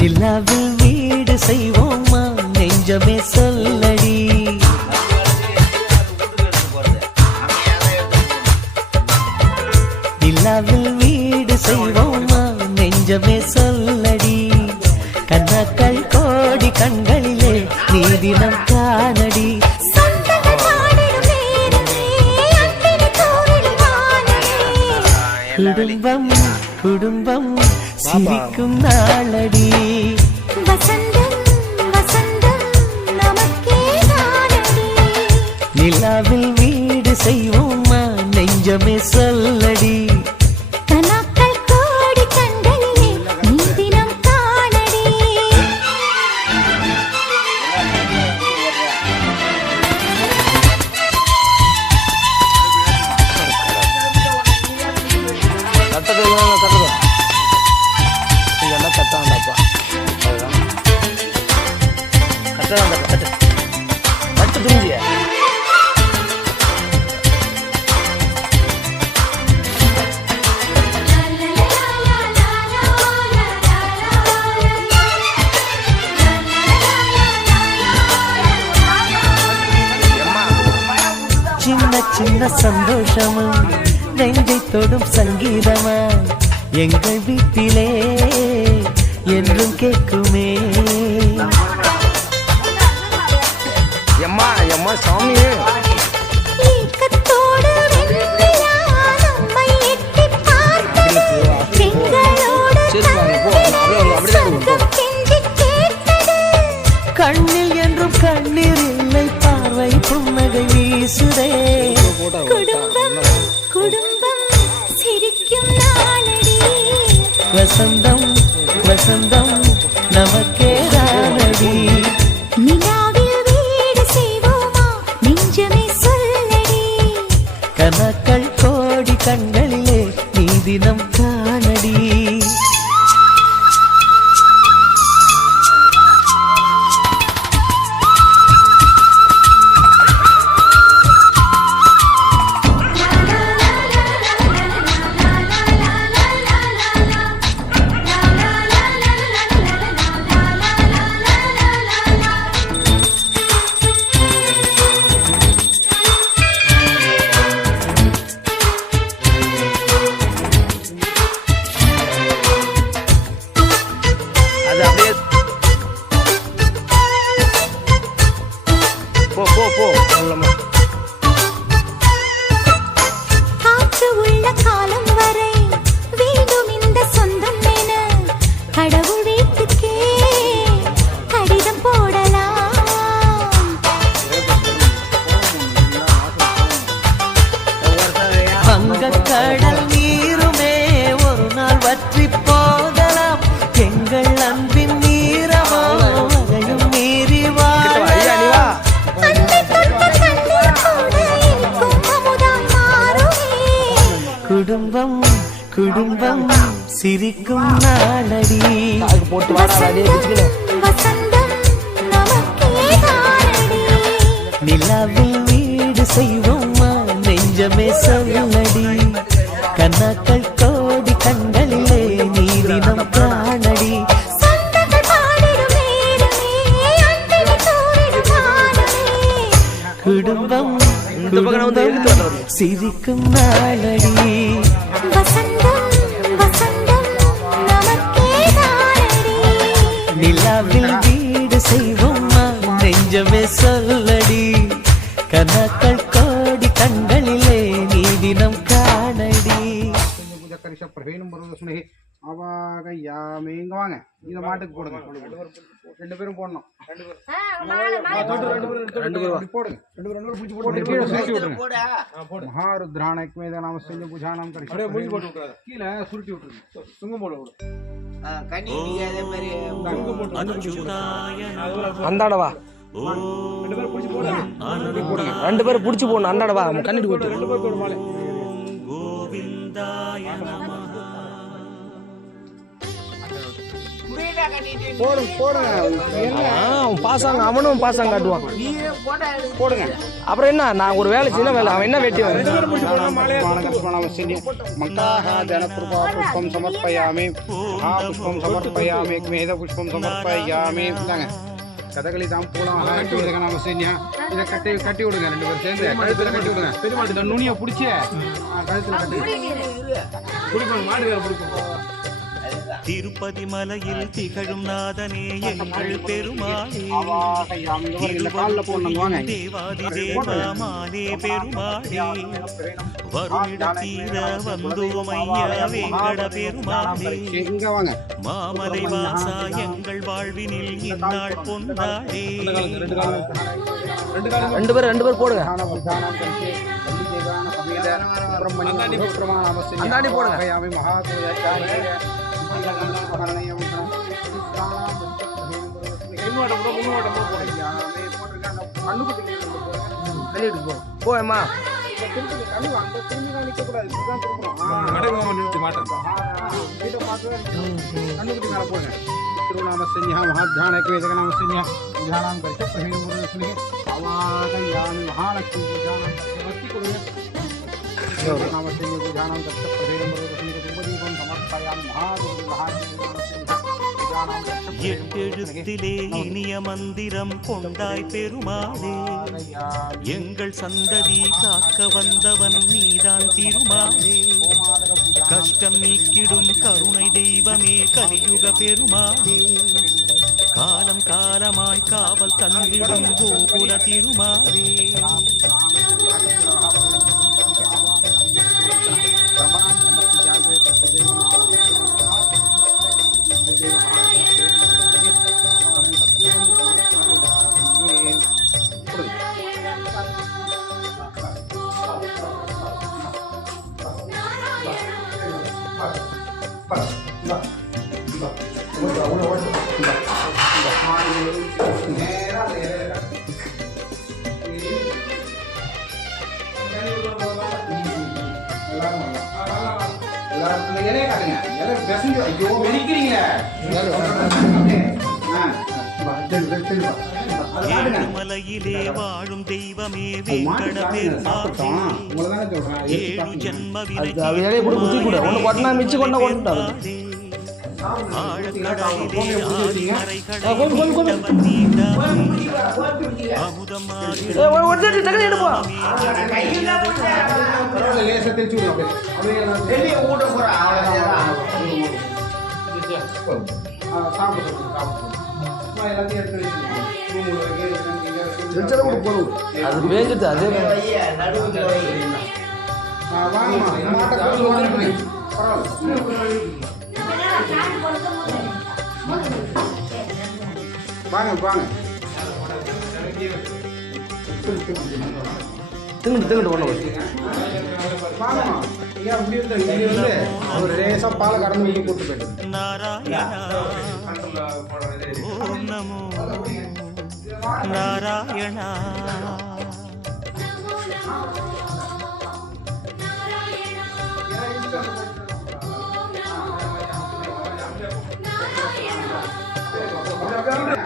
நிலாவில் வீடு செய்வோமா நெஞ்சமே சொல்லடி. நிலாவில் வீடு செய்வோமா நெஞ்சமே சொல்லடி. கண்ணாக்கள் கோடி கண்களிலே நீ தினம் காணடி. குடும்பம் குடும்பம் சிரிக்கும் நாளடி. வசந்தம் வசந்தம் நமக்கே நாளடி. நிலாவில் வீடு செய்வோமா நெஞ்சமே சொல்லடி. கனாக்கள் கோடி கண்களிலே நீ தினம் காணடி. சின்ன சின்ன சந்தோஷமா நெஞ்சை தொடும் சங்கீதமா எங்கள் வீட்டிலே என்றும் கேட்குமே. எம்மா எம்மா சாமி ஏக்கத்தோடு வெண்ணிலா நம்மை எட்டிப் பார்த்தது. பெண்களோடு சொர்க்கம் கெஞ்சிக் கேட்டது. கண்ணில் என்றும் கண்ணீர் இல்லை பார்வை புன்னகை வீசுதே. குடும்பம் குடும்பம் சிரிக்கும் நாளடி. வசந்தம் வசந்தம் நமக்கே தானடி. நிலாவில் வீடு செய்வோமா நெஞ்சமே சொல்லடி. கனக்கள் கோடி கண்களிலே நீ தினம் காணடி. காற்று உள்ள காலம் வரை வேண்டும் இந்த சொந்தம் என கடவுள் வீட்டுக்கே கடிதம் போடலாம். வங்கக்கடல் நீருமே ஒரு நாள் வற்றி போகலாம். எங்கள் அன்பின் நீரமோ அதையும் மீறி வாழலாம். அன்னை தொட்ட கண்ணீர் கூட இனிக்கும் அமுதாய் மாறுமே. குடும்பம் குடும்பம் சிரிக்கும் நாளடி. வசந்தம் வசந்தம் நமக்கே தானடி. நிலாவில் வீடு செய்வோமா நெஞ்சமே சொல்லடி. கண்ணாக்கள் கோடி கண்களிலே நீ தினம் காணடி. சொந்தங்கள் பாடிடும் நேரமே அன்பினை தூரிடும் வானமே. குடும்பம் குடும்பம் சிரிக்கும் நாளடி. வசந்தம் வசந்தம் நமக்கே தானடி. நிலாவில் வீடு செய்வோமா நெஞ்சமே சொல்லடி. கனக்கள் கோடி கண்களிலே நீ தினம் காணடி. அவாக யாமே இங்க வாங்க. இந்த மாட்டுக்கு போடுங்க. ரெண்டு பேரும் போடணும். மகாருத்ரானக்கு மேத நாம செஞ்சு புஜானம் கரி கீழே சுருட்டி விட்டுருங்க. சுங்கம் போட விடு. அந்தாடவா ரெண்டு பேரும் புடிச்சு போடணும். அந்தாடவா கண்ணிட்டு போட்டு போடுங்க போடுங்க. பாசாங்க அவனும் பாசாங்க காட்டுவான். போடுங்க. அப்புறம் என்ன நான் ஒரு வேலை சின்ன வேலை அவன் என்ன வெட்டி पुष्पं समर्पयामि महापुष्पं समर्पयामि मेधपुष्पं समर्पयामि கதகளி தான் போலாம் நாமசேன்யா இதை கட்டி விடுங்க 2 பேரும் சேர்ந்து கழுத்துல கட்டி விடுங்க இந்த நுனியை பிடிச்சி கழுத்துல கட்டி மாடு வேற பிடிக்கும் திருப்பதி மலையில் திகழும் நாதனே எங்கள் பெருமாளே தேவாதி தேவமாலே பெருமாளே வருமிடத்தீர வந்தோமையா வேங்கட பெருமாளே மாமலை வாசா எங்கள் வாழ்வினில் இந்நாள் பொன்னாடே 2 பேர் போடுங்க அந்தாண்டி போடுங்க போயம்மா எட்டெழுத்திலே இனிய மந்திரம் கொண்டாய் பெருமாளே எங்கள் சந்ததி காக்க வந்தவன் நீதான் திருமாலே கஷ்டம் நீக்கிடும் கருணை தெய்வமே கலியுக பெருமாளே காலம் காலமாய் காவல் தந்திடும் கோகுல திருமாலே மலையிலே வாழும் தெய்வமே வேங்கட பெருமாளே ஏழு ஜன்ம அது வேஞ்சிட்டு அதே திங்கிட்டு ஒண்ணு ஒரு லேசா பாலை கறந்து வீட்டு போட்டு போயிட்டு ஓம் நமோ நாராயணா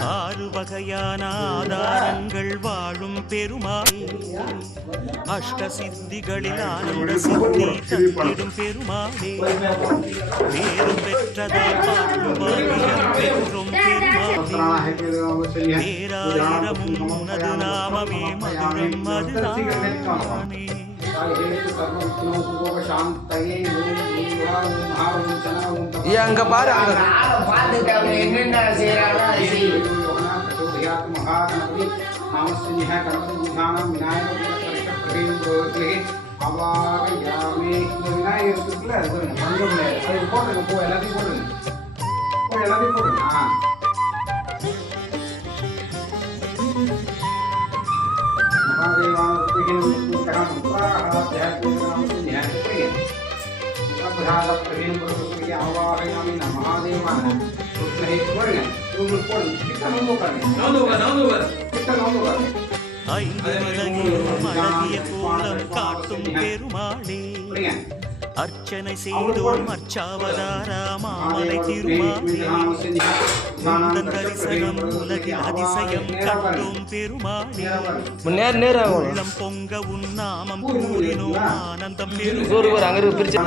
ஆறு வகையான ஆதாரங்கள் வாழும் பெருமாளே அஷ்ட சித்திகளில் ஆனந்த சித்தி தந்திடும் பெருமாளே பேரும் பெற்றதால் பாடும் பாக்கியம் பெற்றும் பெருமாளே பேராயிரமும் உனது நாமமே மதுரம் அதுதானே அங்க பாரு ஐந்து நிலையிலும் அழகிய கோலம் காட்டும் பெருமாளே அர்ச்சனை செய்தோம் அர்ச்சாவதாரா மாமலை திருமாலே உந்தன் தரிசனம் உலகில் அதிசயம் கண்டோம் பெருமாளே நேர் நேர் ஆகும் உள்ளம் பொங்க உன் நாமம் கூறினோம் ஆனந்தம் ஒரு அங்கே பிரிச்சு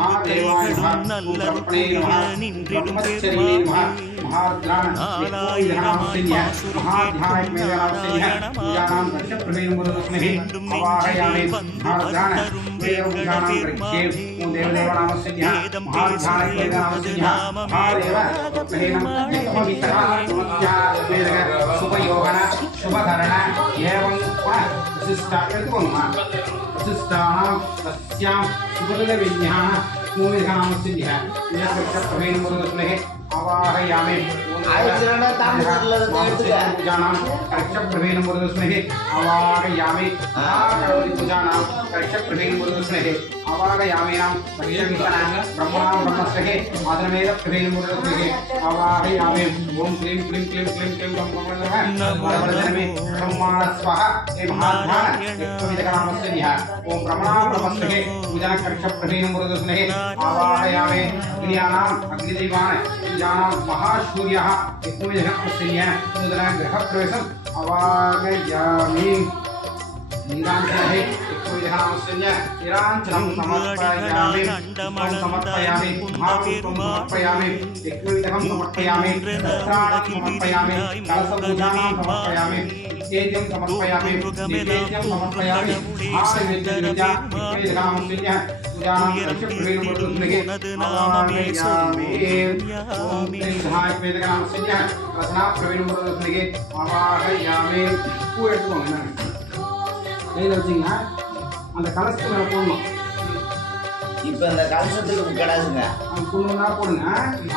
நாமத்தைகளும் நல்லது புரிய நின்றிடும் பெருமாளே நாராயணமாய் பாசுரம் கேட்கும் நாராயணமாய் வேண்டும் நெஞ்சிலே வந்து அருத்தரும் வேங்கட பெருமாளே வேதம் பேசுகிறே உமது நாமமே பெருமாளே शुभकरण एवं वशिष्ठानां तस्यां सुभृतविज्ञाः मूलधामसिद्धिः प्रवेणुमुरुस्महे आवाहयामि पूजानां कर्षप्रवेणुमुरुस्महे आवाहयामि पूजानां कर्षप्रवेणुमुरुस्महे आवाहयामिनां ब्रह्मणां ब्रह्मस्महे आदरमेद प्रवेणुमुरुस्महे आवाहयामि ओम क्लीं क्लीं क्लीं क्लीं क्लीं ब्रह्मवर्धनमे ब्रह्माण स्वाहा हे महाध्यान एकविधकामस्महे ओम ब्रह्मणां ब्रह्मस्महे पूजा कर्षप्रवेणुमुरुस्महे आवाहयामि ज्ञानां अग्निदेवान पूजानां महासूर्यः एकविधकामस्महे नूतन गृहप्रवेशम् अवाहयामि नीलांजने एकविधकामस्महे निरांजनं समर्पयामि समर्पयामि समर्पयामि एकविधकं समर्पयामि वस्त्राणं समर्पयामि कलशपूजानां समर्पयामि निवेद्यं समर्पयामि निवेद्यं समर्पयामि आयुर्वेदविद्या एकविधकामस्महे पूजानां कर्षप्रवेणुमुरुस्महे आवाहयामि ओम क्लीं एकविधकामस्महे रत्ना प्रवेणुमुरुस्महे आवाहयामि पूयेट्टुकोंगा கையில் வச்சிங்க அந்த கலசத்துக்கு மேலே போடணும். இப்போ அந்த கலசத்துக்கு கிடாதுங்க குழுனா போடுங்க.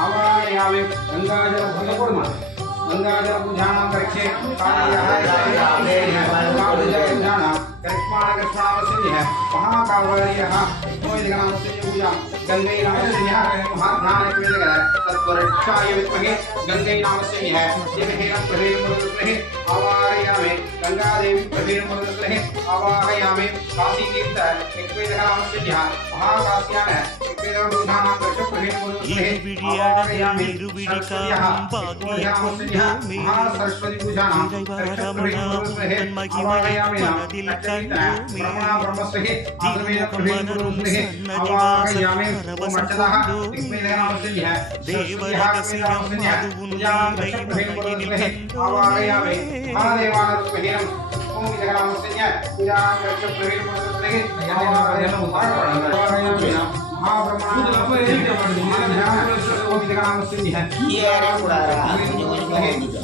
ஆவாயாவே கங்காஜலம் கொஞ்சம் போடுமா. கங்காஜல பூஜானாம் கரிஷே कृष्णावसिन्यः महाकावलीयः विष्णुविधिगणामस्य पूजा गंगे नामस्य महाध्यानवेदः तत्परक्षाय विद्महे गंगे नामस्य देवहेन प्रवेणुमुरुस्महे आवाहयामि गंगादेवी प्रवेणुमुरुस्महे आवाहयामि काशीतीर्थ एकविधगणामस्य महाकाश्यान एकविधगणानां प्रवेणुमुरुस्महे आवाहयामि महासरस्वती पूजानां प्रवेणुमुरुस्महे आवाहयामि ब्रह्मणा ब्रह्मस्महे आदरमेन प्रवेणुमुरुस्महे आवाहयामि ओम अर्चतः एकविधगणामस्य देवरहस्यं पूजानां प्रवेणुमुरुस्महे आवाहयामि महादेवानस्महे ओम विधगणामस्य पूजानां प्रवेणुमुरुस्महे आवाहयामि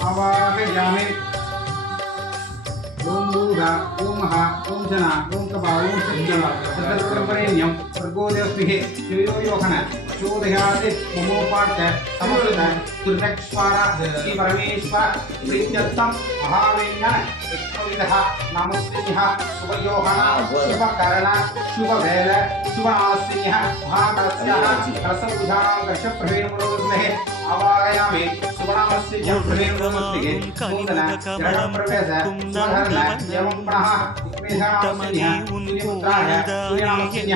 आवाहयामि ओम बुधा ओम महा ओम जना ओम कबा ओम सज्जन सदर्परेण्यं वर्गोदेवस्महे शिवयोहन चोदयाति ममोपाठ समस्त दुर्लक्ष्मारा श्री परमेश्वर प्रीत्यर्थम महावेण्य एकविधः नामस्तेः शुभयोहन शुभकरण शुभवेल शुभ आस्तेः महाकलस्याः कलशपूजानां कर्षप्रवेणुमुरुस्महे आवाहयामि शुभनामस्य प्रवेणुमुरुस्महे नूतन जलप्रवेश सुधर्म एवं पुनः एकविधनामस्य पुत्राय सूर्यनामस्य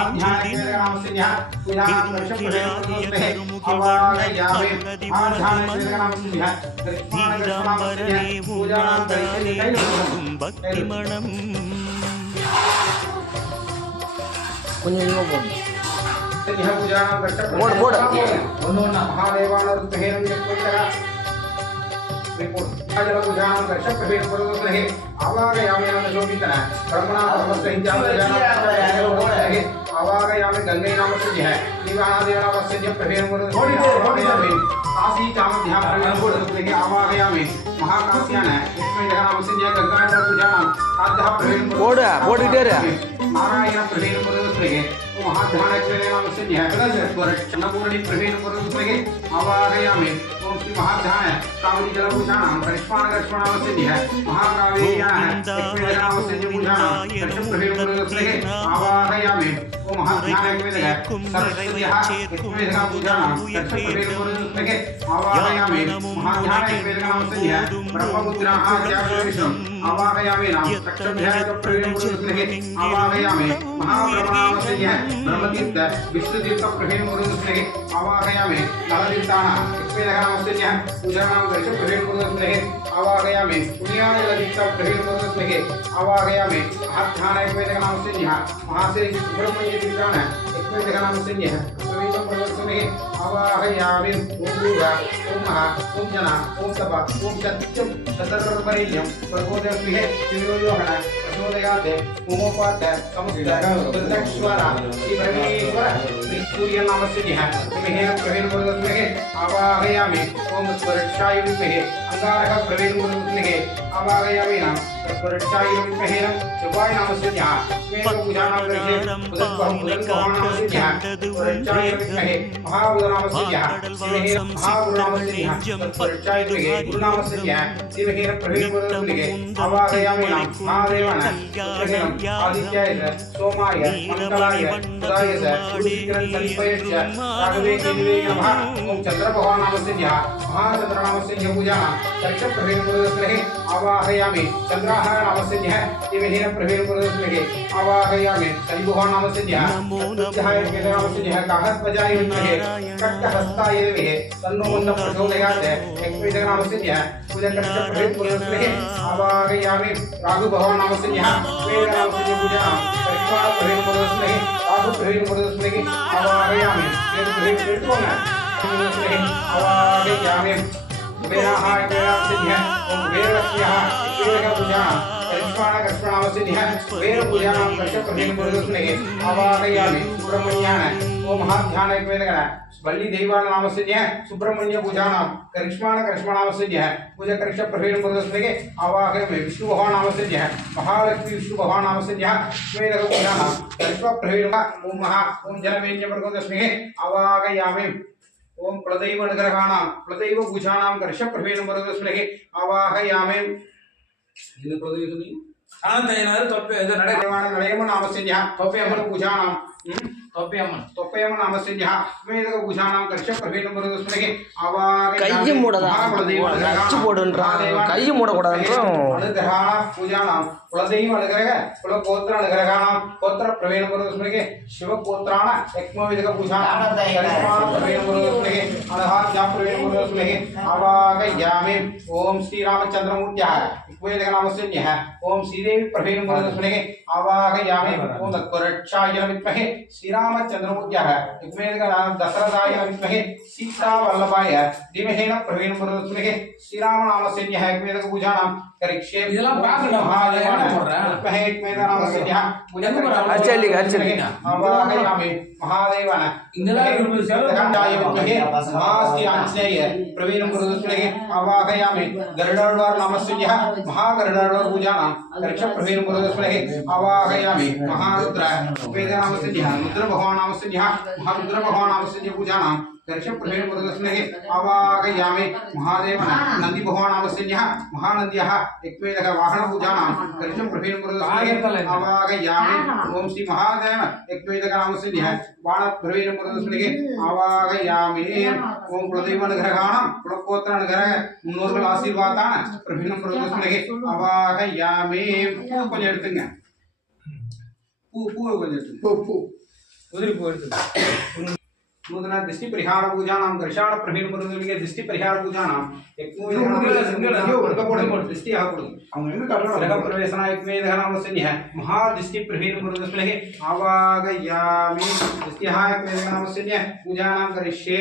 आध्यात्मिकनामस्य पूजानां कर्षप्रवेणुमुरुस्महे आवाहयामि आध्यात्मिकनामस्य कृष्णानमस्य पूजानां भक्तिमणं கொஞ்சம் போடணும் पूजानां कर्षप्रवेणुमुरुस्महे महादेवानस्महे पूजानां कर्षप्रवेणुमुरुस्महे आवाहयामि ब्रह्मणा ब्रह्मस्महे आवाहयामि गंगे नाम संज्ञा निवाहादेव नाम संज्ञा प्रभेन आवाहयामि काशी कामध्याम प्रभेन आवाहयामि महाकाश्यान इसमें नाम संज्ञा गंगा पूजा आद्या प्रभेन नारायण प्रभेन महाध्यान नाम संज्ञा अन्नपूर्णी प्रभेन आवाहयामि ओम श्री महाध्यान कावली जल पूजानां करिष्मान नाम संज्ञा महाकावेयान इसमें नाम संज्ञा पूजानां करिष्म प्रभेन आवाहयामि ओम महाध्यान सरस्वत्याः इसमें नाम पूजानां करिष्म प्रभेन आवाहयामि महाध्यान नाम संज्ञा ब्रह्मपुत्राः आद्याविष्णु आवाहयामि नाम चक्षुभ्याः प्रभेन आवाहयामि महाब्रह्मनाम संज्ञा ब्रह्मतीर्थ विष्णुतीर्थ प्रभेन आवाहयामि नवतीर्थानां इसमें नाम संज्ञा पूजानां करिष्म प्रभेन आवाहयामि पुण्यालतीर्थ प्रभेन आवाहयामि महाध्यान नाम संज्ञा महाश्री सुब्रह्मण्य तीर्थानां इसमें नाम संज्ञा आवाहयामि ओम दुर्गा ओम महा ओम जना ओम तप ओम सत्यम सतर्वपरियम प्रबोधस्मिहे शिवयोगण प्रचोदयाते ओमोपात समस्तस्वरा श्री परमेश्वर श्री सूर्य नाम संज्ञा इमे प्रभेन आवाहयामि ओम स्वरक्षाय विद्महे अंगारक प्रभेन आवाहयामि नाम स्वरक्षाय विद्महे शिवाय नाम संज्ञा मे पूजानां करिष्ये उदत्वहं नाम संज्ञा स्वरक्षाय विद्महे महाबुधनाम संज्ञा शिवहे महाबुधनाम संज्ञा स्वरक्षाय विद्महे गुरुनाम संज्ञा शिवहे प्रभेन आवाहयामि नाम महादेवान आदित्याय सोमाय मंगलाय बुधाय सूर्यकिरण संपयश्च राघवे केतवे नमः ओम चंद्र भगवान नाम संज्ञा महाचंद्र नाम संज्ञा पूजानां दक्ष प्रभेन आवाहयामि चंद्राहार नाम संज्ञा शिवहे प्रभेन आवाहयामि शनि भगवान नाम संज्ञा बुद्धाय केतवे नाम संज्ञा काहस्पजाय विद्महे कट्टहस्ताय विद्महे तन्नो मन्नं प्रचोदयात् एकवेद नाम संज्ञा पूजा कट्ट प्रभेन आवाहयामि राहु भगवान नाम संज्ञा वेद नाम संज्ञा पूजा करिष्मा प्रभेन राहु प्रभेन आवाहयामि वेद प्रभेन आवाहयामि वेदाहाय नाम संज्ञा ओम वेदस्याः वेद पूजा करिष्मा नाम संज्ञा वेद पूजा नाम कट्ट प्रभेन आवाहयामि सुब्रह्मण्यान ओम महाध्यान वेदगण बल्ली देवान नाम संज्ञा सुब्रह्मण्य पूजानां करिष्मा नाम संज्ञा पूजा करिष्य प्रभेन आवाहयामि विष्णु भगवान नाम संज्ञा महालक्ष्मी विष्णु भगवान नाम संज्ञा वेदग पूजानां करिष्य प्रभेन ओम महा ओम जनमेज्य वर्गोदस्मे आवाहयामि ओम कुलदैव अनुग्रहाणां कुलदैव पूजानां करिष्य प्रभेन आवाहयामि इदु कुलदैव आनंदयनार तोप्पे इदु नडयम नाम संज्ञा तोप्पेयम्मन पूजानां तोप्पेयम्मन नाम संज्ञा वेदग पूजानां करिष्य प्रभेन கையை மூடதா அச்சு போடுன்றா கையை மூட கூடாதுன்றா अनुग्रहाणां पूजानां कुलदैव अनुग्रह कुलगोत्र अनुग्रहाणां गोत्र प्रभेन शिव गोत्राण एकमवेदग पूजानां करिष्मा प्रभेन अनहाद्या प्रभेन आवाहयामि ओम श्री रामचंद्रमूर्त्याः वेदग नाम संज्ञा ओम श्रीदेवी प्रभेन आवाहयामि ओम तत्परक्षाय विद्महे श्रीरामचंद्रमूर्त्याः वेदग नाम दशरथाय विद्महे सीता वल्लभाय धीमहि प्रभेन श्रीराम नाम संज्ञा वेदग पूजानां करिष्ये இதெல்லாம் பார்க்கணும் आवाहयामि महादेवान प्रवीण आवाहयामि गरुडाழ்வார் नाम संज्ञा महागरुडाழ்வார் पूजानां करिष्य प्रवीण आवाहयामि महारुद्र वेद नाम संज्ञा रुद्र भगवान नाम संज्ञा महारुद्र भगवान नाम संज्ञा पूजानां करिष्य प्रभेन आवाहयामि महादेवन नंदी भगवान नाम संज्ञा महानंद्याः एकवेदग वाहन पूजानां करिष्य प्रभेन आवाहयामि ओम श्री महादेव एकवेदग नाम संज्ञा बाण प्रभेन आवाहयामि ओम कुलदैव अनुग्रहाणां कुलगोत्र अनुग्रह मुन्नोर्गल आशीर्वादान प्रभेन आवाहयामि கொஞ்சம் எடுத்துங்க பூ கொஞ்சம் எடுத்துங்க பூ உதிரி பூ எடுத்துங்க नूतन दृष्टि परिहार पूजानां दर्शान प्रभेन दृष्टि परिहार पूजानां दृष्टि प्रवेशना नाम संज्ञा महादृष्टि प्रभेन आवाहयामि दृष्टिः नाम संज्ञा पूजानां करिष्ये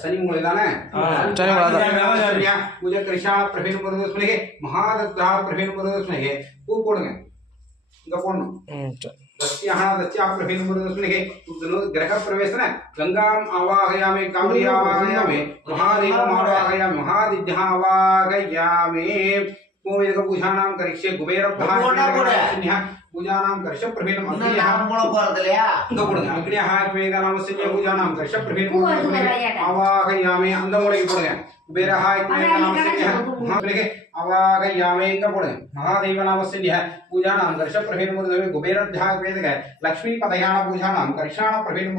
शनि मूलदाने पूजा करिष्या प्रभेन महादग्धा प्रभेन पू போடுங்க இங்க போடணும் दस्याः प्रभेदमुरुदस्मिन् ग्रह प्रवेशन गंगाम् आवाहयामि कामरी आवाहयामि महादेवम् आवाहयामि महादिव्यः आवाहयामि ओम पूजानां करिष्ये कुबेरब्रह्मण्यः पूजानां करिष्य प्रभेदम् अग्नियः अंगपुडुंगा अग्नियः वेदनामस्य पूजानां करिष्य प्रभेदम् आवाहयामि अंगमुडगे पुडुंगा कुबेरः वेदनामस्य महादेवगे आवाहयामि अंगपुडुंगा महादेव नामस्य पूजानां करिष्य प्रभेदम् कुबेरभ्यः वेदगे लक्ष्मी पदयाः पूजानां करिष्याण प्रभेदम्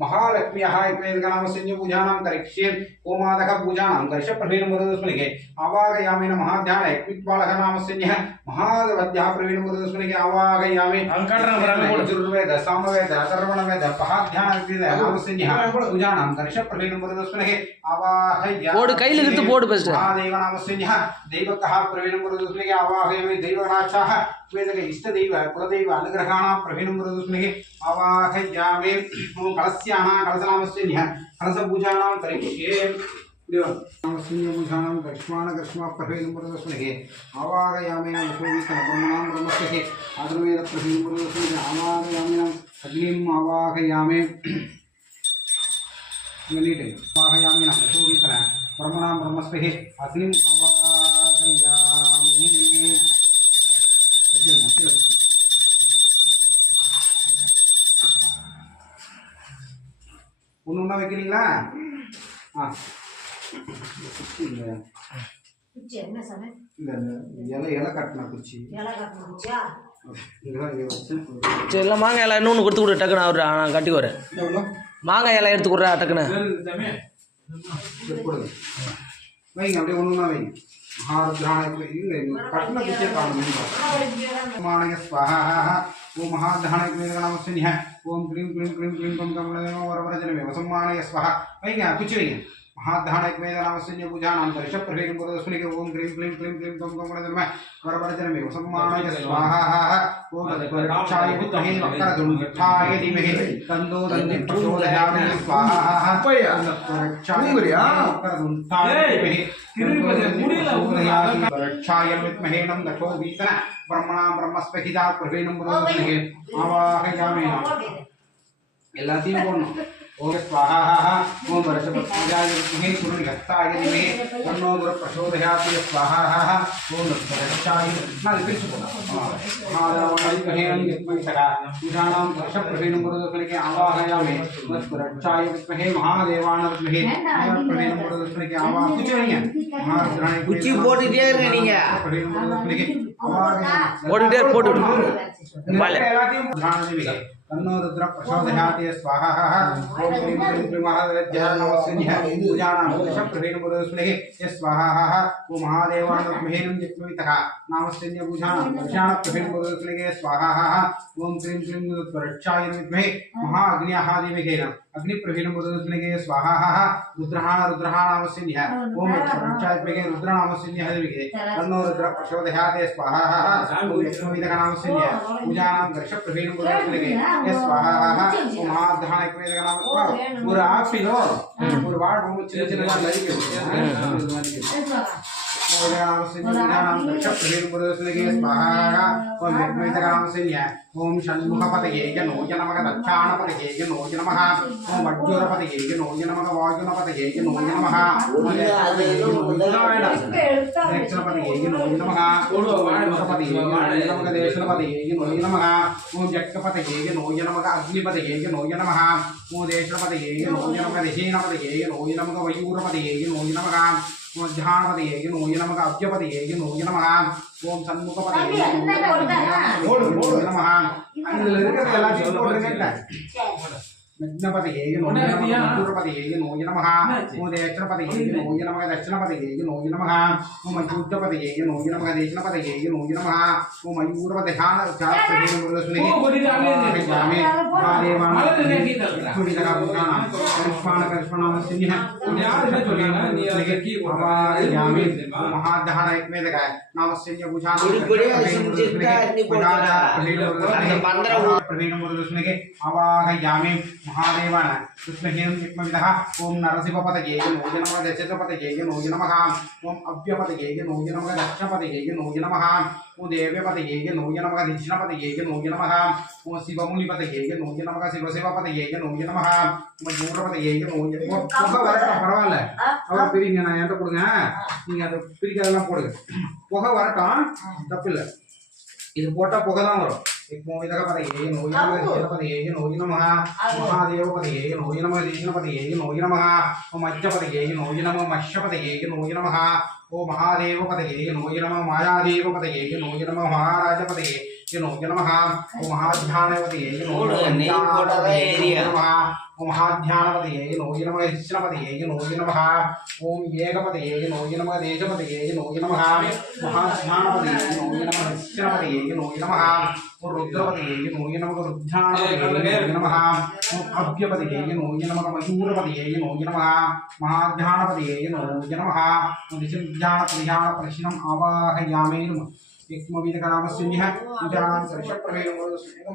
महालक्ष्म्यः वेदनामस्य पूजानां करिष्ये ओमादक पूजानां करिष्य प्रभेदम् आवाहयामि महाध्यान क्विक्बालः नामस्य महादेवद्यः प्रभेदम् आवाहयामि यजुर्वेद सामवेद अथर्वणवेद पहाध्यान नामस्य पूजानां करिष्य प्रभेदम् आवाहयामि போடு கையில எடுத்து போடு ஃபர்ஸ்ட் महादेव नामस्य दैवकः प्रभेदम् आवाहयामि दैवराक्षः वेदक इष्टदैव कुलदैव अनुग्रहाणां प्रभेदम् आवाहयामि कलस्याः कलशनामस्य कलशपूजानां करिष्ये पूजानां करिष्माण प्रभेदम् आवाहयामि ब्रह्मणां ब्रह्मस्य आयुर्वेद प्रभेदम् आवाहयामि अग्निम् आवाहयामि आवाहयामि ब्रह्मणां ब्रह्मस्य अग्निम् आवाहयामि ஒண்ணு வைக்கிறீங்களா இலை கட்டின குச்சி சரி இல்லை மாங்காய் இலை இன்னொன்று கொடுத்து விடு டக்குன்னு அவர் நான் கட்டி வரேன் மாங்காய் இலை எடுத்து கொடுறா டக்குன்னு வைங்க அப்படியே ஒண்ணுனா வைங்க महारुद्राय कठिन कुछ कारणं स्वाहा ओम महाधानय नमः ओम क्लीं क्लीं क्लीं क्लीं कम कमलदेव वरवरजनमे वसम्मानय स्वाहा वैज्ञा कुछ नहीं महाधानय नमः पूजानां करिष्य प्रभेदम् ओम क्लीं क्लीं क्लीं क्लीं कम कमलदेव वरवरजनमे वसम्मानय स्वाहा ओम तत्परक्षाय विद्महे वक्रतुण्डाय धीमहि तन्नो दन्ति प्रचोदयामि स्वाहा तत्परक्षाय वक्रतुण्डाय धीमहि रक्षाय विद्महे नं दक्षो वीतन ब्रह्मणा ब्रह्मस्पतिदा प्रभेदम् आवाहयामि எல்லாத்தையும் போடணும் ओम स्वाहा ओम वर्षपत्याय विद्महे कुरुनिहस्ताय धीमहि तन्नो गुरुः प्रचोदयात् स्वाहा ओम रक्षाय नाल पिछुना महादेवाय विद्महे यत्मैतका पूजानां वर्षप्रभेदं गुरुदत्तके आवाहयामि रक्षाय विद्महे महादेवाय विद्महे प्रभेदं गुरुदत्तके आवाहयामि कुछ नहीं है महारुद्राय குச்சி போட்டுட்டே இருங்க நீங்க प्रभेदं गुरुदत्तके आवाहयामि போட்டுட்டே போட்டு எல்லாத்தையும் ध्यान तन्नो रुद्र प्रचोदयात् स्वाहा ओम क्लीं क्लीं क्लीं महादेवज्ञः नमः पूजानां करिष्य प्रभेदम् स्वाहा ओम महादेवाय विद्महे यत्मैतः नामस्य पूजानां करिष्याण प्रभेदम् स्वाहा ओम क्लीं क्लीं तत्परक्षाय विद्महे महाअग्न्याः धीमहि अग्निप्रभेदम् स्वाहा रुद्रः नामस्य ओम तत्परक्षाय विद्महे रुद्र नामस्य धीमहि तन्नो रुद्र प्रचोदयात् स्वाहा ओम यत्मैतः नामस्य पूजानां करिष्य प्रभेदम् स्वाहा महाधानय ஒரு ஆப்பிளோ ஒரு வாழைப்பழமோ சின்ன சின்னதா நறுக்கி ओम षण्मुखपतये नो नमः दक्षाणपतये नो नमः ओम वज्रपतये नो नमः वायुनपतये नो नमः दक्षिणपतये नो नमः वायुनपतये नमः देशपतये नो नमः ओम जक्कपतये नो नमः अग्निपतये नो नमः ओम देशपतये नो नमः दक्षिणपतये नो नमः वयूरपतये नो नमः ओम ध्यानपतये नो नमः अव्यपतये नो नमः ओम सन्मुखपतये नो नमः இதுல இருக்கிறது எல்லாத்தையும் போடுறீங்க विघ्नपतये नो नमः मधुरपतये नो नमः ओम दक्षिणपतये नो नमः दक्षिणपतये नो नमः ओम युद्धपतये नो नमः दक्षिणपतये नो नमः ओम मयूरपतये महाधानय नामस्य प्रवीणं मुरुदस्मिके आवाहयामि महादेवान विष्णुहीनं विद्मविदः ओम नरसिंहपतये नमो नमः दशरथपतये नमो नमः ओम अव्यपतये नमो नमः दक्षपतये नमो नमः ओम देव्यपतये नमो नमः दक्षिणपतये नमो नमः ओम शिवमुनिपतये नमो नमः शिवशिवपतये नमो नमः ओम मूर्पतये नमो नमः புகை வரட்டும் பரவாயில்ல அவர் பிரிங்க நான் என்கிட்ட கொடுங்க நீங்க அதை பிரிக்கிறதெல்லாம் போடுங்க புகை வரட்டும் தப்பில்லை இது போட்டா புகை தான் வரும் இப்போ இதக பதயே நோய் நமக பதயே நோய் நமக மகாதேவ பதயே நோய் நமக தீன பதயே நோய் நமக மஜ்ஜ பதயே நோய் நமக மஷ்ய பதயே நோய் நமக ஓ மகாதேவ பதயே நோய் நமக மாயாதேவ பதயே நோய் நமக மகாராஜ பதயே नमो नमः ओम महाध्यानपतये नमो नमः ओम महाध्यानपतये नमो नमः कृष्णपतये नमो नमः ओम एकपतये नमो नमः देशपतये नमो नमः महाध्यानपतये नमो नमः कृष्णपतये नमो नमः ओम रुद्रपतये नमो नमः रुद्राणपतये नमो नमः ओम अभ्यपतये नमो नमः मयूरपतये नमो नमः महाध्यानपतये नमो नमः ओम विष्णुध्यानपरिहारप्रश्नम् आवाहयामि नमः एकमविदकनामस्यन्यः पूजानां सर्षप्रवेणमुरुदस्मिके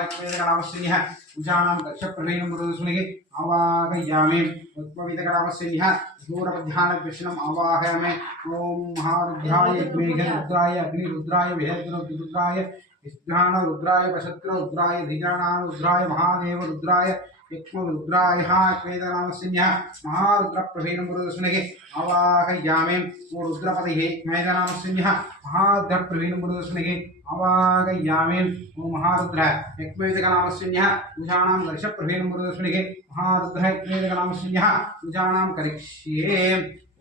कल्पनामस्यन्यः पूजानां दक्षप्रवेणमुरुदस्मिके आवाहयामि एकमविदकनामस्यन्यः घोरमध्यानकृष्णम् आवाहयामि ओम महारुद्राय मेघरुद्राय अग्निरुद्राय विहद्रुद्राय विघ्नानरुद्राय वशत्ररुद्राय धीराणारुद्राय महादेव रुद्राय एकमरुद्राय वेदनामस्यन्यः महारुद्रप्रवीणमुरुदस्मिके आवाहयामि ओम रुद्रपतये वेदनामस्यन्यः महारुद्रप्रवीणमुरुदस्मिके आवाहयामि ओम महारुद्र एकमेदकनामस्यन्यः पूजानां वर्षप्रवीणमुरुदस्मिके महारुद्र एकमेदकनामस्यन्यः पूजानां करिष्ये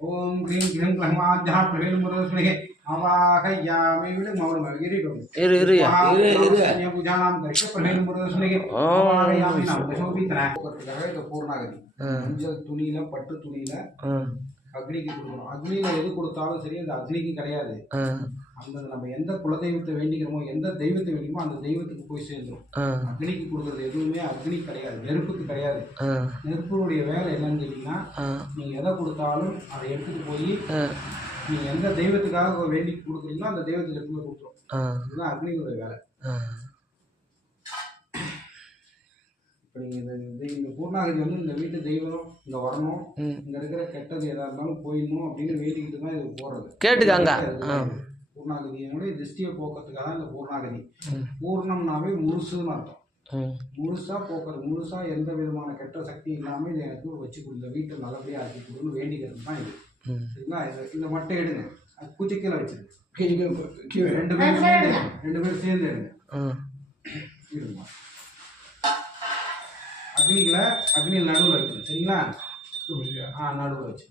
ओम क्लीं क्लीं क्लह्माद्यः प्रवीणमुरुदस्मिके आवाहयामि पूजानां वर्षप्रवीणमुरुदस्मिके आवाहयामि नवशोभितः पूर्णागति மஞ்சள் துணியில பட்டு துணியில அக்னிக்கு கொடுக்கணும் அக்னியில எது கொடுத்தாலும் சரி அந்த அக்னிக்கு கிடையாது அந்த நம்ம எந்த குலதெய்வத்தை வேண்டிக்கிறோமோ எந்த தெய்வத்தை வேண்டிக்கிறோமோ அந்த தெய்வத்துக்கு போய் சேர்ந்துடும் அக்னிக்கு கொடுக்கறது எதுவுமே அக்னி கிடையாது நெருப்புக்கு கிடையாது நெருப்புடைய வேலை என்னன்னு கேட்டீங்கன்னா நீங்க எதை கொடுத்தாலும் அதை எடுத்துட்டு போய் நீங்க எந்த தெய்வத்துக்காக வேண்டி கொடுக்குறீங்களோ அந்த தெய்வத்துக்கு எடுத்து போய் கொடுத்துரும் இதுதான் அக்னியோட வேலை இந்த பூர்ணாகதி வந்து இந்த வீட்டு தெய்வம் இந்த வரணும் இங்க இருக்கிற கெட்டது எதா இருந்தாலும் போயிடணும் அப்படின்னு வேண்டிக்கிட்டு தான் இது போறது கேட்டுக்காங்க பூர்ணாகதியினுடைய திருஷ்டியை போக்குறதுக்காக தான் இந்த பூர்ணாகதி பூர்ணம்னாவே முழுசுன்னு அர்த்தம் முழுசா போக்குறது முழுசா எந்த விதமான கெட்ட சக்தி இல்லாம இதை எனக்கு வச்சு கொடுங்க வீட்டை நல்லபடியா ஆக்கி கொடுன்னு வேண்டிக்கிறது தான் இது சரிங்களா இந்த மட்டை எடுங்க குச்சிக்கீழே வச்சிருங்க ரெண்டு பேரும் சேர்ந்து எடுங்க இருங்க அக்னியில் நடுவில் வைக்கணும் சரிங்களா நடுவில் வச்சு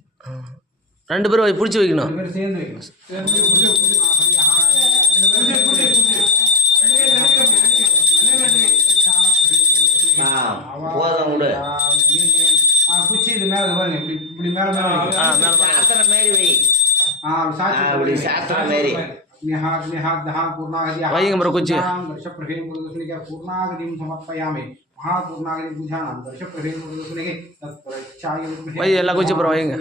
ரெண்டு பேரும் பிடிச்சி வைக்கணும் ரெண்டு பேரும் சேர்ந்து வைக்கணும் குச்சி இது மேலே பாருங்க இப்படி மேலே पूर्णागतिं समर्पयामि महापूर्णागति पूजानां वर्षप्रवीणमुरुदस्मिके तत्परच्छाय ಎಲ್ಲ ಕುಚ್ಚಿ ಪರವಾಗಿಲ್ಲ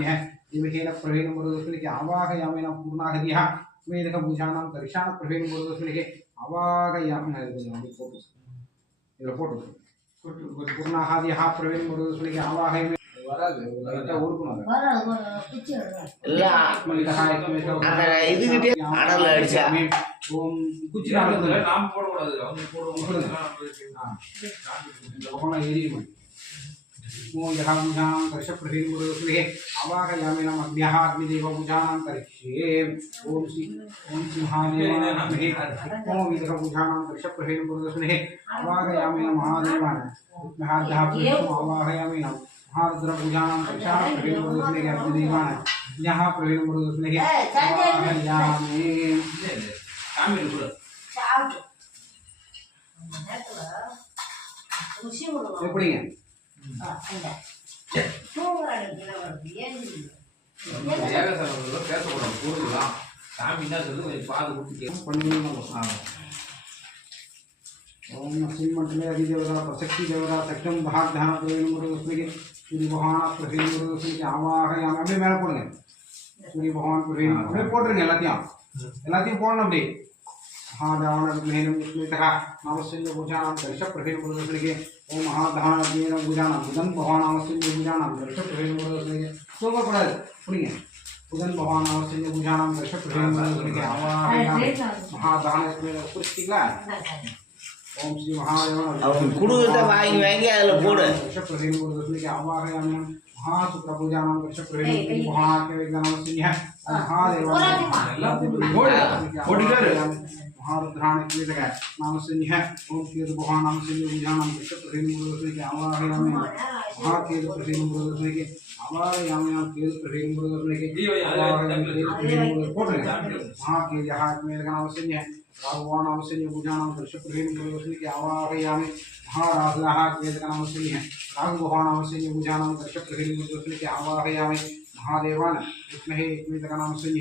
दिवहेन प्रवीणमुरुदस्मिके आवाहयामि न पूर्णागतिः वेदक पूजानां दर्शान प्रवीणमुरुदस्मिके आवाहयामि इधर फोटो पूर्णागतिः प्रवीणमुरुदस्मिके आवाहयामि आवाहयामि नम अग्न्यः अग्निदेव पूजानां करिष्ये ओम सिंहादेवाय ओम विदः पूजानां वर्षप्रवीणमुरुदस्मिके आवाहयामि नम महादेवाय आवाहयामि नम महारुद्र पूजानां प्रवीणमुरुदस्मिके अग्निदेवाय अग्न्यः प्रवीणमुरुदस्मिके आवाहयामि எப்படிங்க ओम श्रीमंडले अधिदेवता प्रसक्ति देवता सक्षम भाग ध्यान प्रवीणमुरुदस्मिके सूर्य भगवान प्रवीणमुरुदस्मिके आवाहयामि அப்படியே மேல போடுங்க सूर्य भगवान प्रवीण அப்படியே போடுங்க எல்லாத்தையும் போடணும் அப்படியே महादानमेनं विस्मितः नामस्य पूजानां दर्शप्रभेमुदस्मृगे ओम महादानमेनं पूजानां बुधन भवानामस्य पूजानां दर्शप्रभेमुदस्मृगे सोमपडाल पुण्य बुधन भवानामस्य पूजानां दर्शप्रभेमुदस्मृगे आवाहयामि महादानमेनं पुष्टिला ओम श्री महादेव அவன் குடுக்கத்தை வாங்கி வாங்கி அதில் போடு दर्शप्रभेमुदस्मृगे आवाहयामि महासुप्रपूजानां दर्शप्रभेमुदस्मृगे महादेवनामस्य महादेव महारुद्राणिक नामसिंह ओम केतु नामसिंह पूजानां दर्शप्रभेमुदस्मृगे आवाहयामि महाकेतु प्रभेमुदस्मृगे आवाहयामि केतु प्रभेमुदस्मृगे महाकेतु राघवानामसिंह पूजानां दर्शप्रभेमुदस्मृगे आवाहयामि महाराजः केतुनामसिंह राघवानामसिंह पूजानां दर्शप्रभेमुदस्मृगे आवाहयामि महादेवान विद्महे एकमेतनामसिंह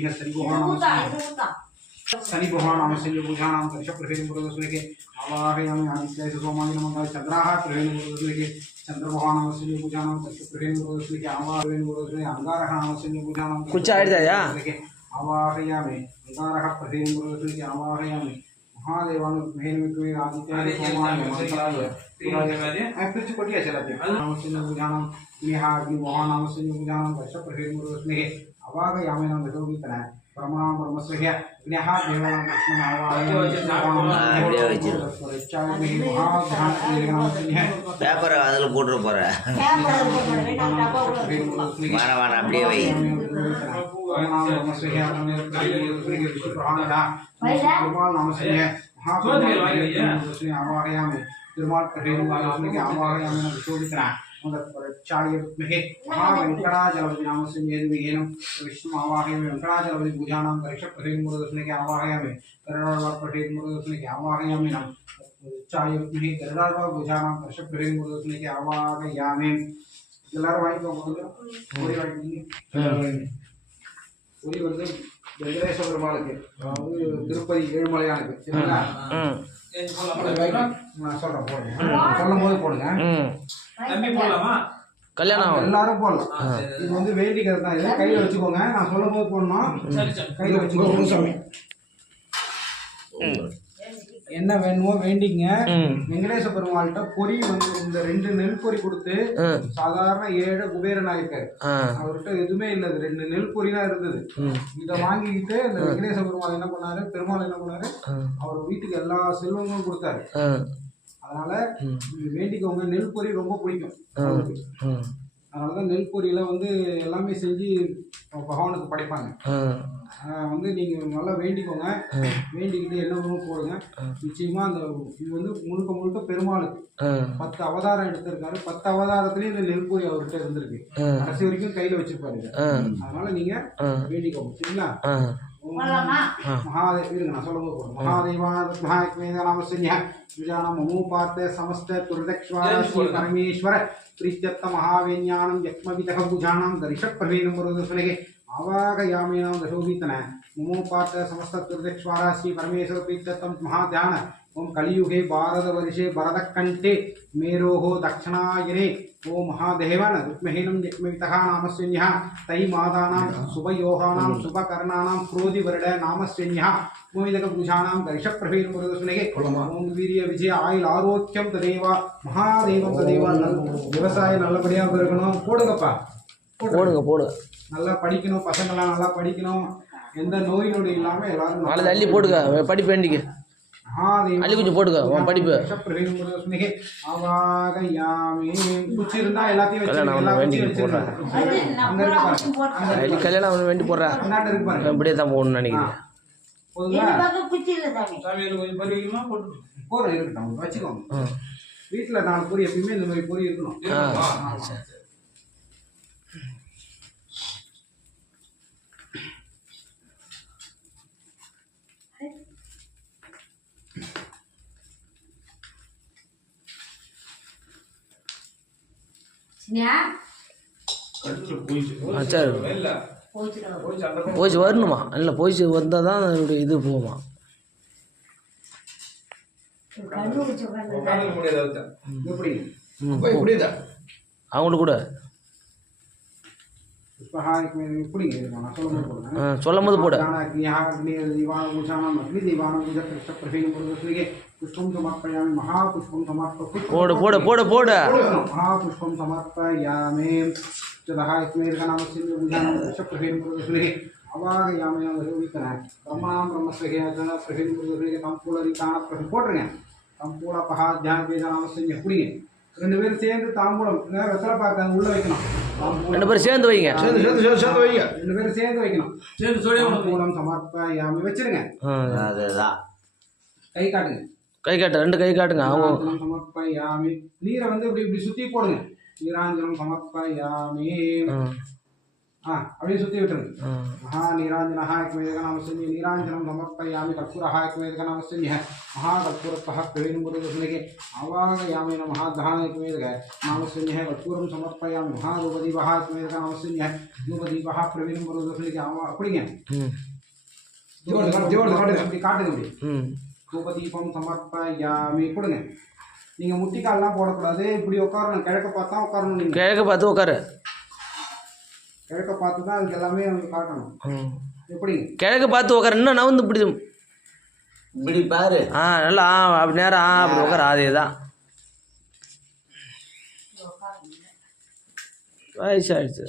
शनि भगवानामसिंह पूजानां दर्शप्रभेमुदस्मृगे आवाहयामि आदित्याय सोमाय नमः चंद्राः प्रभेमुदस्मृगे चंद्र भगवानामसिंह पूजानां दर्शप्रभेमुदस्मृगे आवाहयामि अंगारः नामसिंह पूजानां कुछ आइडिया आवाहयामि अंगारः प्रभेमुदस्मृगे आवाहयामि महादेवान विद्महे आदित्याय सोमाय नमः ऐसे कोटिया चलाते नामसिंह पूजानां स्नेहाग्नि भगवानामसिंह पूजानां दर्शप्रभेमुदस्मृगे आवाहयामि नाम दशोगीतना परमा परमस्वह्य ज्ञः देवानां लक्ष्मण பேப்பரை அதில் போட்டு போகிறேன் வார அப்படியே வை आवाहयामि तिरुमाल प्रभेमुदस्मृगे आवाहयामि विशोभितना चार्यमहे महावेंकटाचलपति नामसिंहेन विष्णु आवाहयामि वेंकटाचलपति पूजानां दर्शप्रभेमुदस्मृगे आवाहयामि गरुडाप्रभेमुदस्मृगे आवाहयामि नम चार्यमहे गरुडार्वा पूजानां दर्शप्रभेमुदस्मृगे आवाहयामि எல்லாரும் வாங்கிக்கோ பொரி வாங்கிங்க பொரி வந்து வெங்கடேஸ்வர பெருமாளுக்கு அதாவது திருப்பதி ஏழுமலையானுக்கு சரிங்களா நான் சொல்றேன் போடுங்க சொல்லும் போது போடுங்க தம்பி போடலாமா கல்யாணம் எல்லாரும் போடலாம் இது வந்து வேண்டிக்கிறது தான் இது கையில வச்சுக்கோங்க நான் சொல்லும் போது போடணும் கையில வச்சுக்கோங்க சாமி என்ன வேணுமோ வேண்டிங்க வெங்கடேச பெருமாள்கிட்ட பொரி வந்து இந்த 2 நெல் பொரி கொடுத்து சாதாரண 7 குபேரனா இருக்காரு அவர்கிட்ட எதுவுமே இல்லை 2 நெல் பொரி தான் இருந்தது இதை வாங்கிக்கிட்டு இந்த வெங்கடேச பெருமாள் என்ன பண்ணாரு பெருமாள் என்ன பண்ணாரு அவர் வீட்டுக்கு எல்லா செல்வங்களும் கொடுத்தாரு அதனால வேண்டிக்கவங்க நெல் பொரி ரொம்ப பிடிக்கும் அதனாலதான் நெல் பொரியில வந்து எல்லாமே செஞ்சு பகவானுக்கு படைப்பாங்க வந்து நீங்க நல்லா வேண்டிக்கோங்க வேண்டிக்கிட்டு என்ன ஒன்றும் போடுங்க நிச்சயமா அந்த இது வந்து முழுக்க முழுக்க பெருமாளுக்கு 10 அவதாரம் எடுத்திருக்காரு 10 அவதாரத்துலயும் இந்த நெல் பொரி அவர்கிட்ட இருந்திருக்கு கடைசி வரைக்கும் கையில வச்சிருப்பாரு அதனால நீங்க வேண்டிக்கோங்க சரிங்களா महादेव समस्त परमेश्वर प्रीत्यत्त महावेण्यानं यक्ष्मवितः भुजानां दर्शप्रभेमुदस्मृगे आवाहयामि दशोभितन ममोपात समस्त दुर्दक्षवारा श्री परमेश्वर प्रीत्यत्तं महाध्यान ओम कलियुगे भारत वर्षे भरतकंठे मेरोः दक्षिणायने ओ महादेवन विद्महेनं यक्ष्मवितः नामस्यन्यः तै मातानां शुभयोगानां शुभकर्णानां क्रोधिवर्ड नामस्यन्यः मोहिदक भुजानां दर्शप्रभेमुदस्मृगे ओम वीर्य विजय आयुल आरोग्यम तदेव महादेवं तदेव விவசாயம் நல்லபடியா இருக்கணும் போடுங்கப்பா போடுங்க போடுங்க நல்லா படிக்கணும் பசங்களாம் நல்லா படிக்கணும் எந்த நோய் நொடி இல்லாம எல்லாரும் நாளை அள்ளி போடுங்க படிப்பு வேண்டிக்கு அள்ளி கொஞ்சம் போடுங்க உன் படிப்பு இருந்தா எல்லாத்தையும் கல்யாணம் அவனை வேண்டி போடுறேன் இப்படியே தான் போகணும்னு நினைக்கிறேன் போறேன் இருக்கட்டும் வச்சுக்கோங்க வீட்டுல 4 பொரி எப்பயுமே இந்த மாதிரி பொரி இருக்கணும் சரி போயிச்சு வரணுமா இல்லை போயிச்சு வந்தால் தான் அதனுடைய இது போகுமா அவங்களுக்கு கூட पुष्पः पुडिंगे சொல்லும் போது போடு पुष्पं समर्पयामि महापुष्पं समर्पयामि போடு போடு போடு போடு महापुष्पं समर्पयामि नामस्य पूजानां दशप्रभेन अवागयामि ब्रह्मणां ब्रह्मस्वहे प्रभेन तांबूलरिकाण प्रभु போடுங்க தாம்பூல பஹா தியான பேஜ நாமस्य புடிங்க ரெண்டு பேரும் சேர்ந்து தாம்பூலம் வெத்தலை பாக்க உள்ள வைக்கணும் ரெண்டு பேரும் சேர்ந்து வைங்க ரெண்டு பேரும் சேர்ந்து வைக்கணும் தாம்பூலம் சமர்ப்பயாமி வச்சிருங்க அதுதான் கை காட்டுங்க கை காட்டு ரெண்டு கை காட்டுங்க அவங்க தாம்பூலம் சமர்ப்பயாமி நீரை வந்து இப்படி இப்படி சுத்தி போடுங்க நீராஞ்சனம் சமர்ப்பயாமி அப்படியே சுத்தி விட்டுருங்க மகா நீராஞ்சனः एकमेव नामस्य நீராஞ்சனம் சமர்ப்பயாமி கற்பூரः एकमेव नामस्य மகா கற்பூரத்தः பிரவீணமுருகஸ்மிகே ஆவாகயாமி நமः தான एकमेव नामस्य கற்பூரம் சமர்ப்பயாமி மகா ரூபதீபः एकमेव नामस्य ரூபதீபः பிரவீணமுருகஸ்மிகே அப்படிங்க ஜோர் அப்படி காட்டுங்க அப்படி ரூபதீபம் சமர்ப்பயாமி கொடுங்க நீங்க முட்டிக்கால்லாம் போடக்கூடாது இப்படி உட்காரணும் கிழக்க பார்த்தா உட்காரணும் நீங்க கிழக்க பார்த்து உட்காரு கிழக்க பார்த்து தான் அதுக்கு எல்லாமே அவங்க காட்டணும் எப்படி கிழக்கு பார்த்து உட்காரு இன்னும் நவுந்து இப்படி இப்படி பாரு நல்லா அப்படி நேரம் அப்படி உட்காரு அதே தான் வயசாயிடுச்சு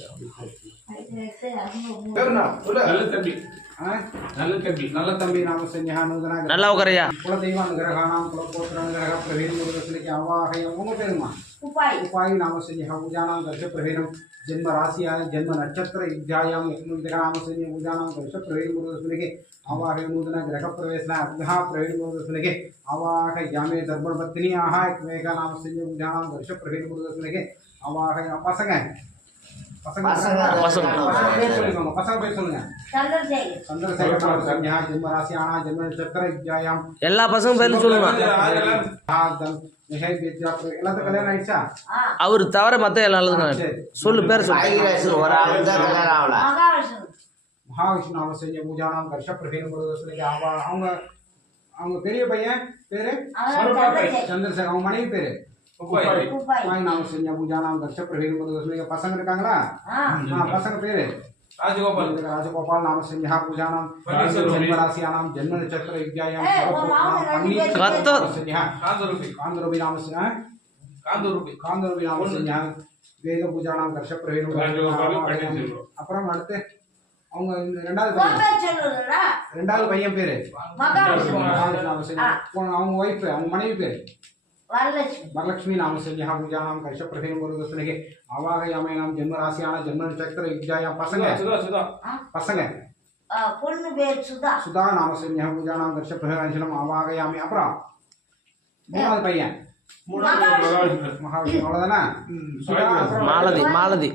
நல்ல தம்பி நாமசன்யா நூதனா நல்லா உட்காரையா குலதெய்வ அனுகிரகானாம் குலபோத்திர அனுகிரக பிரவீன் முருகஸ்மிக்கு அவாகயம் உங்க பேருமா उपाय नामस्य पूजानां दर्शप्रभेन जन्म राशिया जन्म नक्षत्र विद्यायां नामस्य पूजानां दर्शप्रभेन मुरुगस्मिके आवाहय नूतन ग्रह प्रवेशना अभ्यः प्रवेश मुरुगस्मिके आवाहयामे दर्पणपत्नियाः एकमेका नामस्य पूजानां दर्शप्रभेन मुरुगस्मिके आवाहय पसंग எல்லா பசங்க பேர்ல சொல்லுங்க அவர் தவிர மத்த எல்லாம் சொல்லு பேர் சொல்லு மகாவிஷ்ணு அவசிய பூஜானாம் கர்ஷப்பிரபேன முருகஸ்மிகே அவங்க பெரிய பையன் பேரு சந்திரசேகர் அவங்க மனைவி பேரு உப்பாய் நாமசன்யா பூஜானாம் கர்ஷப்பிரபேன முருகஸ்மிகே பசங்க இருக்காங்களா பசங்க பேரு राजगोपाल नामस्य पूजानां जन्मराशियानां जन्म नक्षत्र विद्यायां कांदरूपी नामस्य वेद पूजानां कर्षप्रवेण அப்புறம் அடுத்து அவங்க ரெண்டாவது பையன் பேரு அவங்க வைஃப் அவங்க மனைவி பேரு वरलक्ष्मी नामस्य पूजानां कर्षप्रभेन मुरुगस्मिके आवाहयामि नाम जन्म राशियानां जन्म नक्षत्र विद्यायां पसंग பொண்ணு பேர் சுதா सुधा नामस्य पूजानां कर्षप्रभेन आवाहयामि அப்புறம் மூணாவது பையன் மகாவிஷ்ணு அவ்வளவுதானே மாலதி மாலதி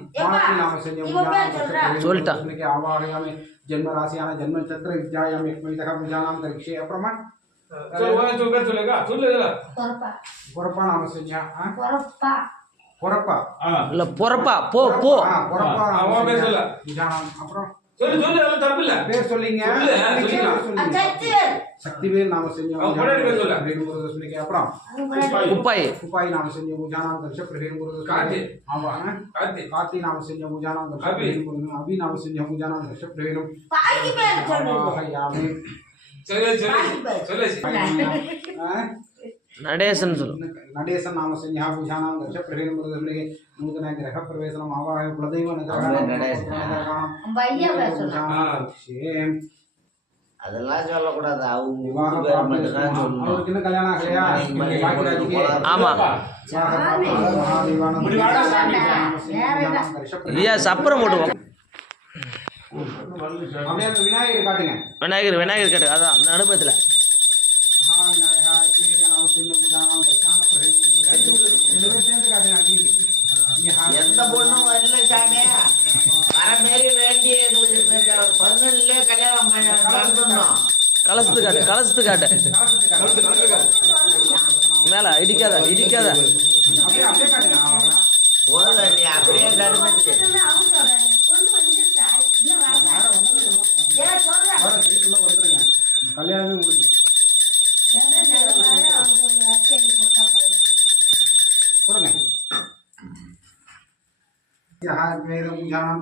नामस्य पूजानां कर्षप्रभेन आवाहयामि जन्म राशियानां जन्म नक्षत्र विद्यायां एकमेतः पूजानां करिष्ये அப்புறமா பொறப்பா நாமசன்யா பொறப்பா இல்ல பொறப்பா போ போ பொறப்பா அப்புறம் பேர் சொல்லிங்க சக்திவேல் நாமசன்யா அப்புறம் உப்பாய் நாமசன்யா பூஜானாம் கர்ஷப்பிரபேன முருகஸ்மிகே கார்த்தி நாமசன்யா பூஜானாம் கர்ஷப்பிரபேன அபி நாமசன்யா பூஜானாம் கர்ஷப்பிரபேன ஆவாஹயாமி நடேசன் சொல்லு நடேசன் नामस्य पूजानां दर्शप्रभेन मुरुगस्मिके नूतन गृह प्रवेशनम् आवाहय कुलदैव அதெல்லாம் சொல்லக்கூடாது அவங்க அவருக்கு இன்னும் கல்யாணம் ஆகலையா ஆமா ஐயா சப்பரம் போட்டுவோம் அப்படியே அந்த விநாயகர் காட்டுங்க விநாயகர் காட்டு அதான் நடுப்பத்தில் எந்த பொண்ணும் வரல சாமி வரமாரி வேண்டிய பங்குல கல்யாணம் நடந்துடணும் கலசத்து காட்டு மேல இடிக்காத போதும் நீ அப்படியே நடுமட்டு கல்யாணமே முடிஞ்சு கொடுங்க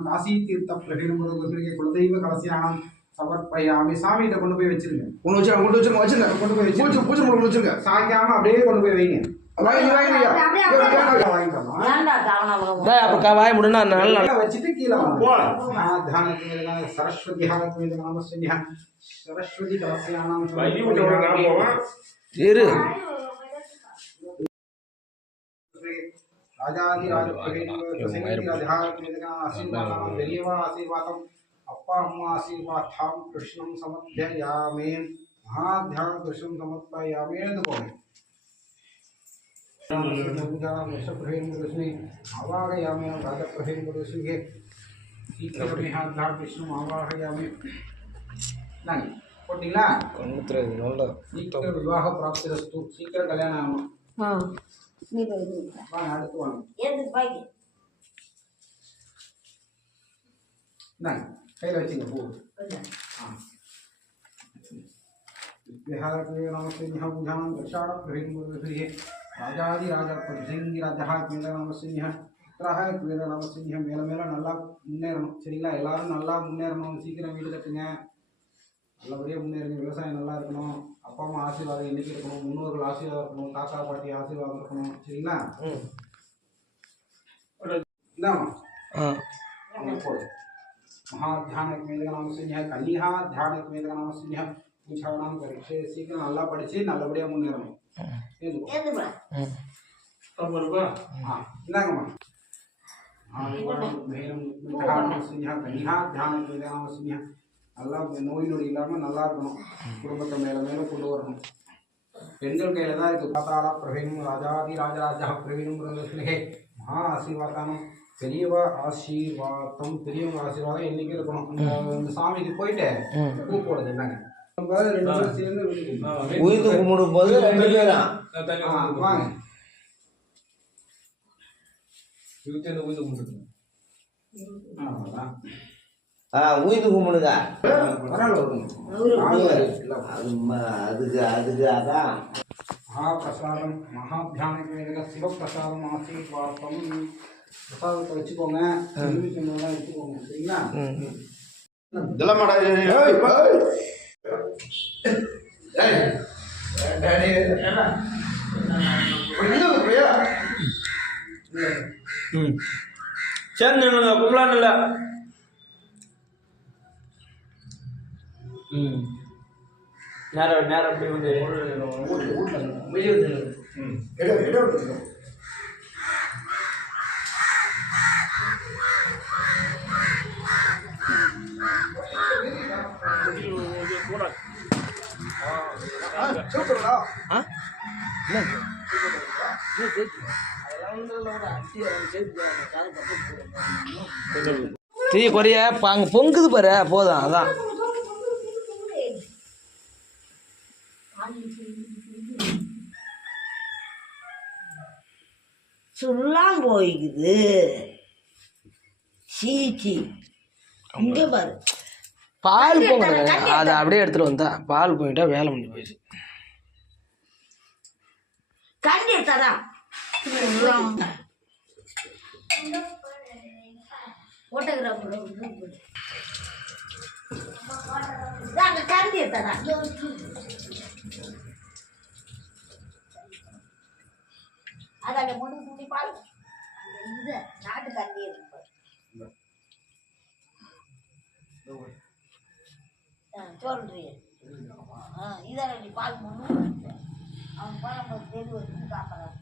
காசி தீர்த்த பிரகிருமுருகனுக்கு குலதெய்வ கலசியானம் சமர்ப்பயாமி. சாமிகிட்ட கொண்டு போய் வச்சிருங்க. வச்சிருங்க கொண்டு போய் வச்சு பூஜை கொண்டு வச்சிருங்க. சாய்க்காம அப்படியே கொண்டு போய் வைங்க. அப்போ வாய முடினா நல்லா வச்சுட்டு கீழே சரஸ்வதி சரஸ்வதி கலசியானம் இரு ஆசீர்வாதம் அப்பா அம்மா ஆசீர்வாதம் கிருஷ்ணம் சமர்ப்பயாமே. மகாத்யானம் கிருஷ்ணம் சமர்ப்பயாமே. आवाहयामि राजप्रभेन्द्रऋषिगे विष्णु आवाहयामि. ಕೊಟ್ಟಿಲ್ಲ ಶೀಘ್ರ ವಿವಾಹ ಪ್ರಾಪ್ತಿರಸ್ತು. ಶೀಘ್ರ ಕಲ್ಯಾಣ அடுத்து கையில் வச்சுங்க பூ. நமஸ்தே ராஜாதி ராஜா பிரசிங்கி ராஜா நமசிங்க நமசிங்க. மேலே மேலே நல்லா முன்னேறணும். சரிங்களா? எல்லாரும் நல்லா முன்னேறணும். சீக்கிரம் வீடு கட்டுங்க. நல்லபடியாக முன்னேறுங்க. விவசாயம் நல்லா இருக்கணும். அப்பா அம்மா ஆசீர்வாதம் என்றைக்கு இருக்கணும். முன்னோர்கள் ஆசீர்வாதம் இருக்கணும். தாத்தா பாட்டி ஆசீர்வாதம் இருக்கணும். சரிங்களா? இந்தாமா போடு. மகாத்தியானக்கு மேலே நமசிங்க கன்னிகா தியானக்கு மேலே நமசிங்க பூஜானாம் பரீட்சை. சீக்கிரம் நல்லா படித்து நல்லபடியாக முன்னேறணும். இந்தாங்கம்மா. நல்லா நோய் நொடி இல்லாமல் நல்லா இருக்கணும். குடும்பத்தை மேலே மேலே கொண்டு வரணும். பெண்கள் கையில் தான் இருக்குது. பாத்தாளா பிரவீனும் ராஜாதி ராஜராஜா பிரவீனும் மகா ஆசீர்வாதானம். பெரியவா ஆசீர்வாதம். பெரியவங்க ஆசீர்வாதம் என்னைக்கு இருக்கணும். இந்த சாமிக்கு போயிட்டு பூ போடுது. என்னங்க 2 பேரும் சேர்ந்து உயிர் கும்பிடும் போது 2 பேரும் வாங்க. உயிர் கும்பிடுங்க. அதுக்கு அதான் மகாபிரசாதம். மகாத்தியானக்கு சிவபிரசாதம் ஆசீர்வாதம். பிரசாதத்தை வச்சுக்கோங்க. எடுத்துக்கோங்க. சரிங்களா? சரி கும்பலான்னு இல்லை. நேரம் அப்படி வந்து தீ குறைய அங்கே பொங்குது பாரு. போதும். அதான் சொல்லாம் போய்க்குது. சீச்சி இங்கே பாரு. பால் பொங்க. அதை அப்படியே எடுத்துட்டு வந்தா பால் போயிட்டா வேலை முடிஞ்சு போயிடுச்சு. கண்டி தரா போட்டோகிராஃபர் கண்டி தரா. அதில் முடி துணி பால் இது நாட்டு கண்டி இருக்கு. சொல்றீங்க இதை பால் முன்னு அவன் பால் தெரு வச்சு சாப்பிட்றான்.